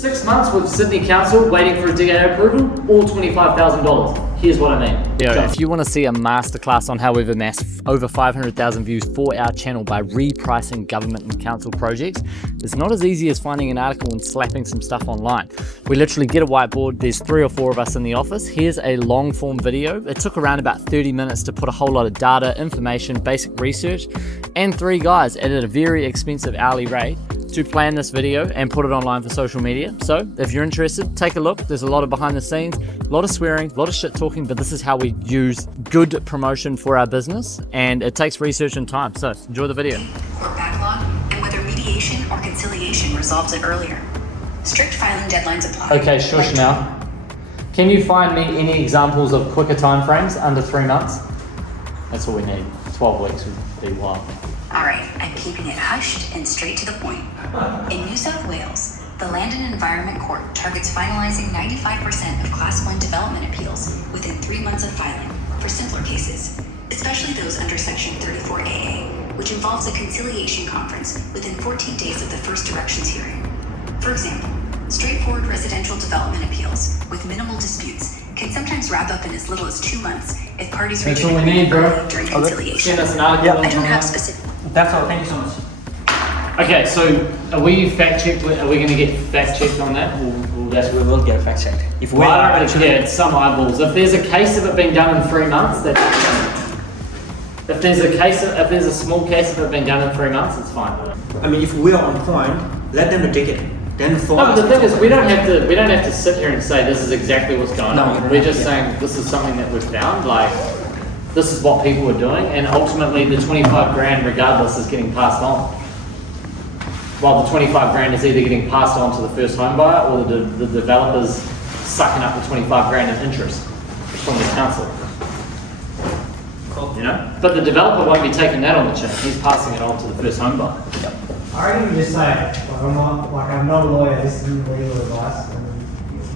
6 months with Sydney Council waiting for a DA approval, or $25,000. Here's what I mean. Yeah, if you want to see a masterclass on how we've amassed over 500,000 views for our channel by repricing government and council projects, it's not as easy as finding an article and slapping some stuff online. We literally get a whiteboard, there's 3 or 4 of us in the office. Here's a long form video. It took around about 30 minutes to put a whole lot of data, information, basic research, and 3 guys at a very expensive hourly rate to plan this video and put it online for social media. So if you're interested, take a look. There's a lot of behind the scenes, a lot of swearing, a lot of shit talking, but this is how we use good promotion for our business, and it takes research and time. So enjoy the video. Or backlog, and whether mediation or conciliation resolves it earlier. Strict filing deadlines apply. Okay, shush now. Can you find me any examples of quicker timeframes under 3 months? That's all we need. 12 weeks would be wild. All right, I'm keeping it hushed and straight to the point. In New South Wales, the Land and Environment Court targets finalizing 95% of Class 1 development appeals within 3 months of filing for simpler cases, especially those under Section 34AA, which involves a conciliation conference within 14 days of the first directions hearing. For example, straightforward residential development appeals with minimal disputes can sometimes wrap up in as little as 2 months if parties reach an agreement during conciliation. Send us an article. I don't have specific. That's all. Thank you so much. Okay, so are we fact checked? Are we going to get fact checked on that? Yes, we will get fact checked. If we well, I don't really care. It's some eyeballs. If there's a case of it being done in 3 months, that's fine. If there's a small case of it being done in 3 months, it's fine. I mean, if we are on point, let them take it. Then for no, but the thing is, we don't have to sit here and say this is exactly what's going on. We're just saying this is something that we've found. Like, this is what people are doing, and ultimately the 25 grand, regardless, is getting passed on. While the 25 grand is either getting passed on to the first home buyer, or the developers sucking up the 25 grand in interest from the council. Cool. You know, but the developer won't be taking that on the chin. He's passing it on to the first home buyer. Yep. I reckon you just say, I'm not a lawyer, this isn't legal advice, and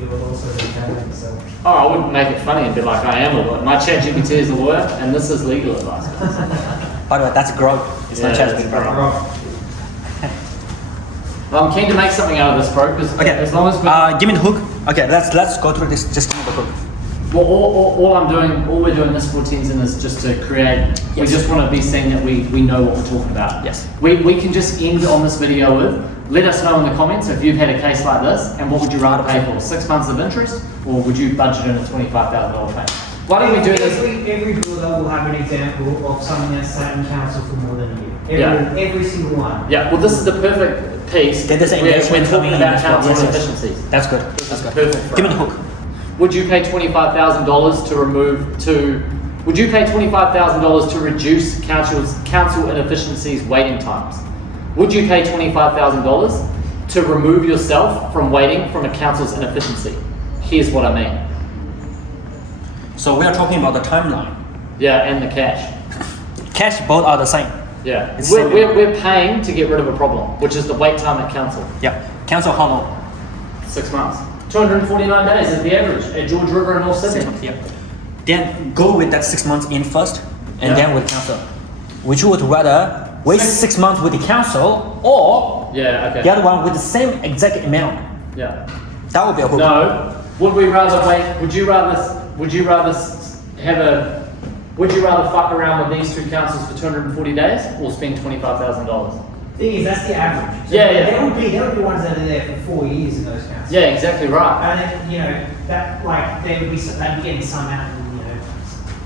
you will also be telling yourself. Oh, I wouldn't make it funny and be like, I am a lawyer. My ChatGPT is a lawyer, and this is legal advice. By the way, that's growth. It's not just being growth. Well, I'm keen to make something out of this, bro. Because as long as give me the hook. Okay, let's go through this. Just give me the hook. Well, all we're doing this 14 in is just to create. Yes. We just want to be seen that we know what we're talking about. Yes. We can just end on this video with, let us know in the comments if you've had a case like this, and what would you rather pay for, 6 months of interest, or would you budget in a $25,000 payment? Why don't we do this? Every builder will have an example of something that's sat in council for more than a year. Every single one. Yeah. Well, this is the perfect piece. We're talking about council efficiencies. That's good. That's good. Perfect. Give me the hook. Would you pay $25,000 Would you pay $25,000 to reduce council inefficiencies waiting times? Would you pay $25,000 to remove yourself from waiting from a council's inefficiency? Here's what I mean. So we are talking about the timeline. Yeah, and the cash. Cash, both are the same. Yeah, we're paying to get rid of a problem, which is the wait time at council. Yeah. Council how long? 6 months. 249 days is the average at George River and North Sydney. 6 months, yeah. Then go with that 6 months in first, and then with council. Would you would rather waste 6 months with the council, or the other one with the same exact amount? Yeah. That would be a hook. No. Would we rather wait? Would you rather fuck around with these 2 councils for 240 days, or spend $25,000? Thing is, that's the average. So there would be ones that are there for 4 years in those councils. Yeah, exactly right. And then, they'd be getting some out in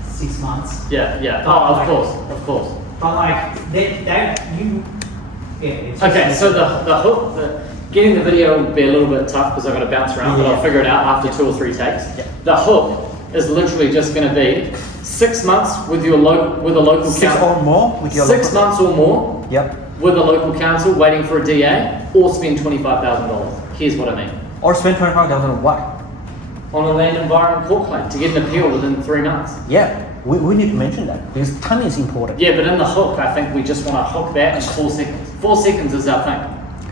6 months. Yeah. Of course. But Okay, so the hook, getting the video will be a little bit tough because I've got to bounce around, but I'll figure it out after 2 or 3 takes. Yeah. The hook is literally just going to be 6 months with a local council. 6 or more with your 6 months or more. Yep. With a local council waiting for a DA, or spend $25,000. Here's what I mean. Or spend $25,000 on what? On a land environment court claim to get an appeal within 3 months. Yeah, we need to mention that because timing is important. Yeah, but in the hook, I think we just want to hook that in 4 seconds. 4 seconds is our thing.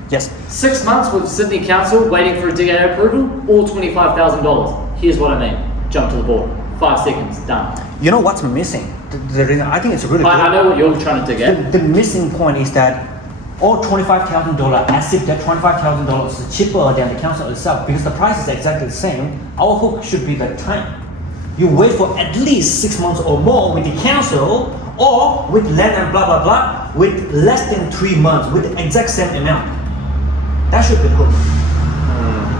Yes. 6 months with Sydney Council waiting for a DA approval, or $25,000. Here's what I mean. Jump to the board. 5 seconds, done. You know what's missing? The reason I think it's really good. I know what you're trying to dig at. The missing point is that or $25,000 as if that $25,000 is cheaper than the council itself because the price is exactly the same, our hook should be the time. You wait for at least 6 months or more with the council or with land and blah blah blah with less than 3 months with the exact same amount. That should be the hook.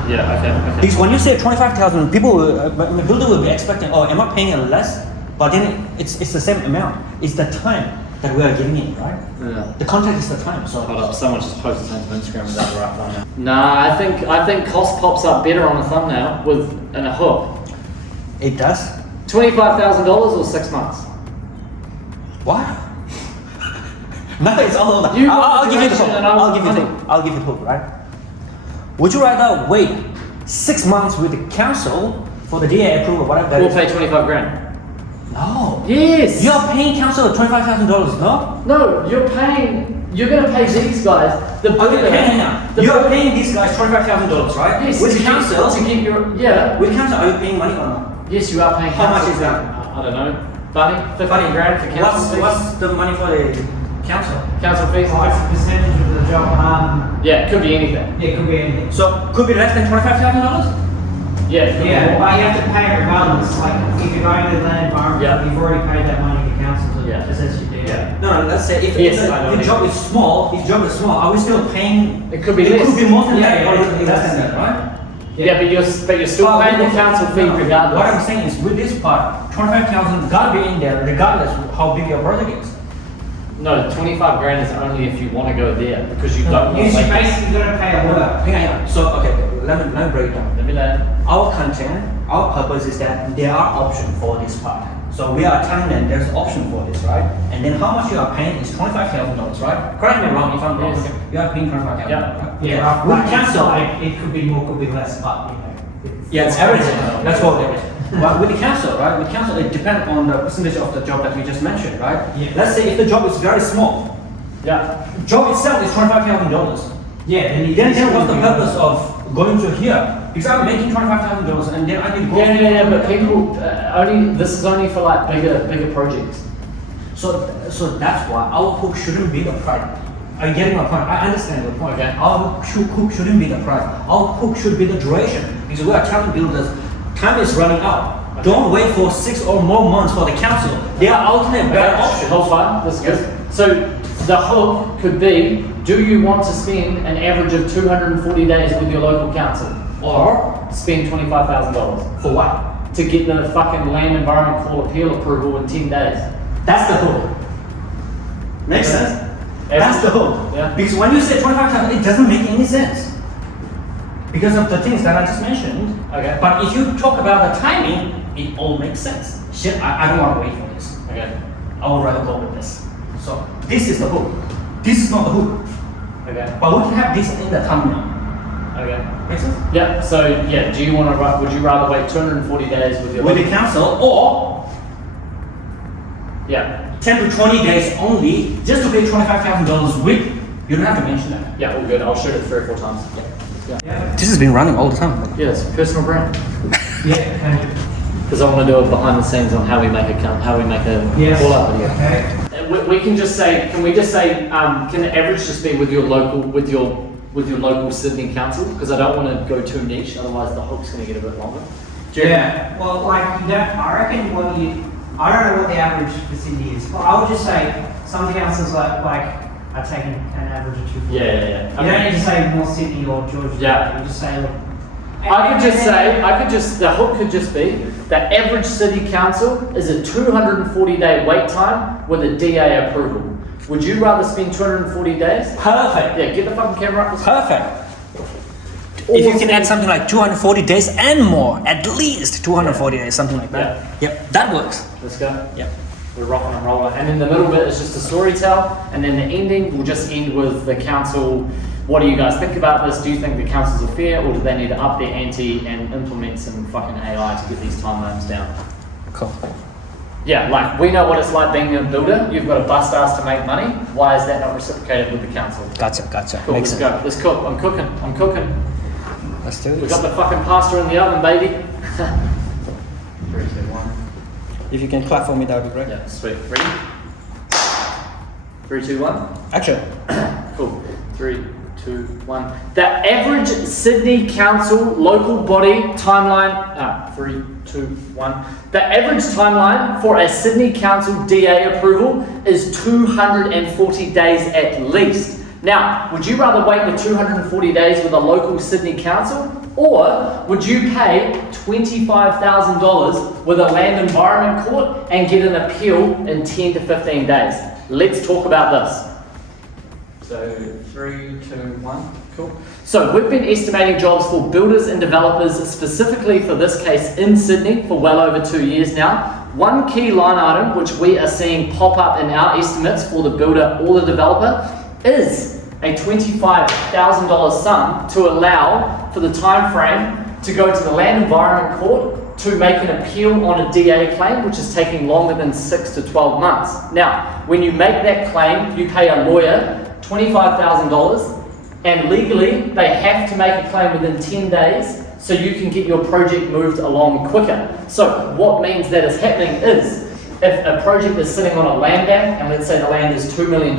Yeah, okay. Because when you say 25,000, people, the builder will be expecting, oh, am I paying less? But then it's the same amount. It's the time that we are giving it, right? Yeah. The contract is the time. So hold up, someone just posted something to Instagram with that right thumbnail. Nah, I think cost pops up better on a thumbnail with a hook. it does. $25,000 or 6 months? What? No, it's all over. I'll give you the hook. I'll give you the hook, right? Would you rather wait 6 months with the council for the DA approval, whatever that We'll is? pay 25 grand. No. Yes. You're paying council $25,000, no? No, you're gonna pay these guys. You're paying these guys $25,000, right? Yes. With the council. To keep your, yeah. With council, are you paying money or not? Yes, you are paying. How much council is fee. that? I don't know. Buddy, 50 grand for council fees. What's the money for the council? Council fees? Oh, it's a percentage of the job. Yeah, it could be anything. Yeah, it could be anything. So could be less than $25,000? Yeah. it could be Yeah, more. but you have to pay it regardless. Like, if you're going to the land environment, Yeah. you've already paid that money to council to Yeah. assess your DA. Yeah. No, let's say if Yes, I know. the job is small, are we still paying? It could be It less. could be more than that, Yeah, or yeah, it could be less than yeah. that, right? Yeah, but you're still paying the council fee regardless. What I'm saying is, with this part, 25,000 gotta be in there, regardless of how big your project is. No, 25 grand is only if you want to go there because you don't want You to should wait. basically got to pay a lawyer. Yeah. So okay, let me break it down. Let me learn. Our content, our purpose is that there are options for this part. So we are telling them there's option for this, right? And then how much you are paying is $25,000, right? Correct me wrong if I'm wrong. Yes. You are paying $25,000. Yeah. Right? Yeah, We like cancel. it could be more, could be less, but you know. Yeah, it's everything. That's what it is. But with the council, right? With council, it depends on the percentage of the job that we just mentioned, right? Yeah. Let's say if the job is very small, Yeah. job itself is $25,000. Yeah, Then what's the purpose of going to here? Because I'm making $25,000 and then I need to go. Yeah, but people this is only for like bigger projects. So that's why our hook shouldn't be the price. Are you getting my point? I understand your point. Okay. Our hook shouldn't be the price. Our hook should be the duration. Because we are telling builders, time is running out. Okay. Don't wait for 6 or more months for the council. There are alternate better options. Hold fine, that's good. So the hook could be, do you want to spend an average of 240 days with your local council? Or spend $25,000? For what? To get the fucking land environment court appeal approval in 10 days. That's the hook. Makes Yeah. sense? That's the hook. Yeah. Because when you say 25,000, it doesn't make any sense. Because of the things that I just mentioned. Okay. But if you talk about the timing, it all makes sense. Shit, I don't want to wait for this. Okay. I would rather go with this. So this is the hook. This is not the hook. Okay. But we can have this in the thumbnail. Okay. Make sense? Yeah, so yeah, would you rather wait 240 days with your With the council or Yeah. 10 to 20 days only just to pay $25,000 with. You don't have to mention that. Yeah, all good. I'll shoot it 3 or 4 times. Yeah. This has been running all the time. Yeah, it's personal brand. Yeah, okay. Because I want to do it behind the scenes on how we make a Yes. call out video. Okay. We can just say, can we just say, can the average just be with your local Sydney council? Because I don't want to go too niche, otherwise the hook's going to get a bit longer. Do you reckon? Yeah, well, like, I reckon I don't know what the average for Sydney is, but I would just say some councils like are taking an average of 240. Yeah. You don't need to say North Sydney or Georgia. Yeah. You just say, look. The hook could just be, the average city council is a 240-day wait time with a DA approval. Would you rather spend 240 days? Perfect. Yeah, get the fucking camera up. Perfect. If you can add something like 240 days and more, at least 240 days, something like that. Yep, that works. Let's go. Yep. We're rocking and rolling. And in the middle bit is just a story tell, and then the ending will just end with the council. What do you guys think about this? Do you think the councils are fair, or do they need to up their ante and implement some fucking AI to get these timelines down? Cool. Yeah, like we know what it's like being a builder. You've got to bust ass to make money. Why is that not reciprocated with the council? Gotcha. Cool, Makes let's sense. go. Let's cook. I'm cooking. Let's do We this. got the fucking pasta in the oven, baby. 3, 2, 1. If you can clap for me, that would be great. Yeah, sweet. Ready? 3, 2, 1. Action. Cool. 3, 2, 1. The average Sydney Council local body timeline, 3, 2, 1. The average timeline for a Sydney Council DA approval is 240 days at least. Now, would you rather wait the 240 days with a local Sydney Council, or would you pay $25,000 with a land environment court and get an appeal in 10 to 15 days? Let's talk about this. So 3, 2, 1, cool. So we've been estimating jobs for builders and developers, specifically for this case in Sydney, for well over 2 years now. One key line item which we are seeing pop up in our estimates for the builder or the developer is a $25,000 sum to allow for the time frame to go to the Land Environment Court to make an appeal on a DA claim, which is taking longer than 6 to 12 months. Now, when you make that claim, you pay a lawyer $25,000, and legally they have to make a claim within 10 days so you can get your project moved along quicker. So what means that is happening is, if a project is sitting on a land bank, and let's say the land is $2 million,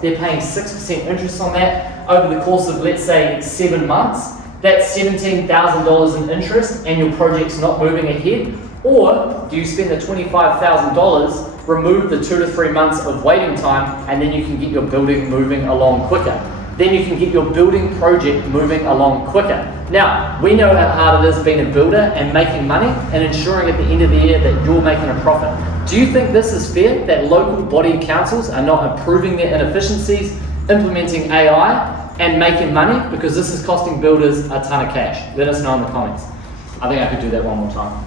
they're paying 6% interest on that over the course of, let's say, 7 months. That's $17,000 in interest, and your project's not moving ahead. Or do you spend the $25,000, remove the 2 to 3 months of waiting time, and then you can get your building moving along quicker. Then you can get your building project moving along quicker. Now, we know how hard it is being a builder and making money and ensuring at the end of the year that you're making a profit. Do you think this is fair, that local body councils are not improving their inefficiencies, implementing AI, and making money? Because this is costing builders a ton of cash. Let us know in the comments. I think I could do that one more time.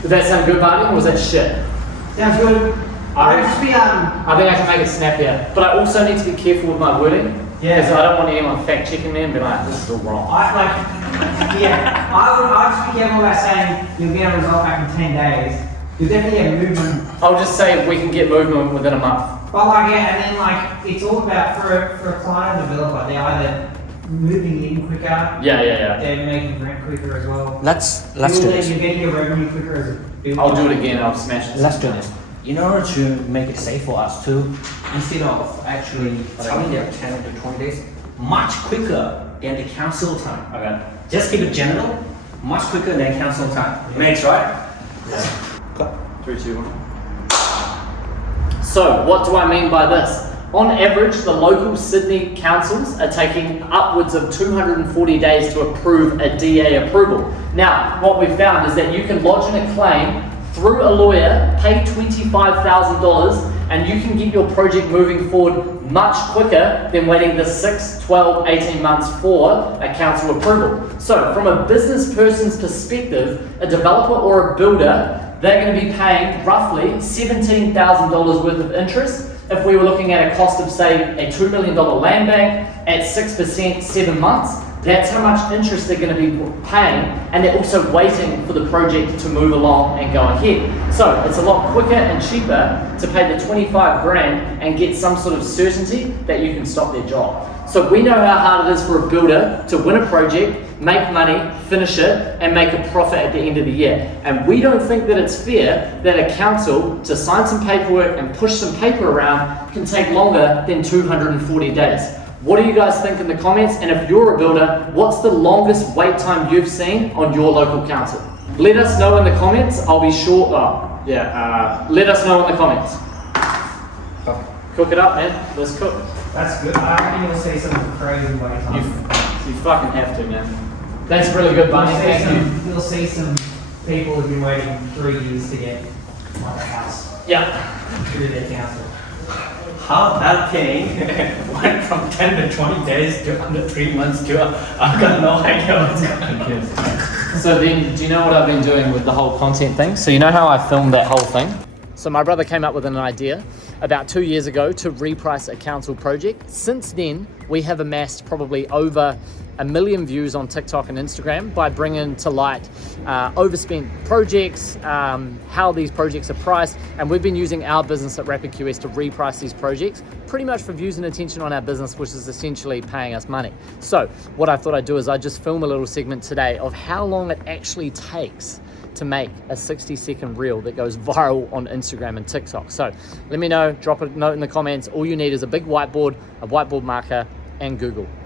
Did that sound good, Martin, or was that shit? Sounds good. I think I can make it snappier, but I also need to be careful with my wording. Yeah. Because I don't want anyone fact checking me and be like, this is all wrong. I'd just be careful about saying you'll get a result back in 10 days. You'll definitely get movement. I'll just say we can get movement within a month. But and then it's all about for a client or developer, they're either moving in quicker. Yeah. They're making rent quicker as well. Let's do this. You're getting your revenue quicker as a builder. I'll do it again. I'll smash it. Let's do this. In order to make it safe for us too, instead of actually telling them 10 to 20 days, much quicker than the council time. Okay. Just keep it general, much quicker than council time. Makes right? Yeah. 3, 2, 1. So, what do I mean by this? On average, the local Sydney councils are taking upwards of 240 days to approve a DA approval. Now, what we've found is that you can lodge in a claim through a lawyer, pay $25,000, and you can get your project moving forward much quicker than waiting the 6, 12, 18 months for a council approval. So from a business person's perspective, a developer or a builder, they're going to be paying roughly $17,000 worth of interest. If we were looking at a cost of, say, a $2 million land bank at 6%, 7 months, that's how much interest they're going to be paying, and they're also waiting for the project to move along and go ahead. So it's a lot quicker and cheaper to pay the 25 grand and get some sort of certainty that you can stop their job. So we know how hard it is for a builder to win a project, make money, finish it, and make a profit at the end of the year. And we don't think that it's fair that a council to sign some paperwork and push some paper around can take longer than 240 days. What do you guys think in the comments? And if you're a builder, what's the longest wait time you've seen on your local council? Let us know in the comments. I'll be sure. Let us know in the comments. Cook it up, man. Let's cook. That's good. I reckon you'll see some crazy wait time. You fucking have to, man. That's really good, Bunny. Thank you. You'll see some people who've been waiting 3 years to get a house. Yeah. Through their council. How that thing went from 10 to 20 days to under 3 months to I've got no idea what's going on. So then, do you know what I've been doing with the whole content thing? So you know how I filmed that whole thing? So my brother came up with an idea about 2 years ago to reprice a council project. Since then, we have amassed probably over 1 million views on TikTok and Instagram by bringing to light overspent projects, how these projects are priced, and we've been using our business at RapidQS to reprice these projects pretty much for views and attention on our business, which is essentially paying us money. So what I thought I'd do is I'd just film a little segment today of how long it actually takes to make a 60-second reel that goes viral on Instagram and TikTok. So let me know, drop a note in the comments. All you need is a big whiteboard, a whiteboard marker, and Google.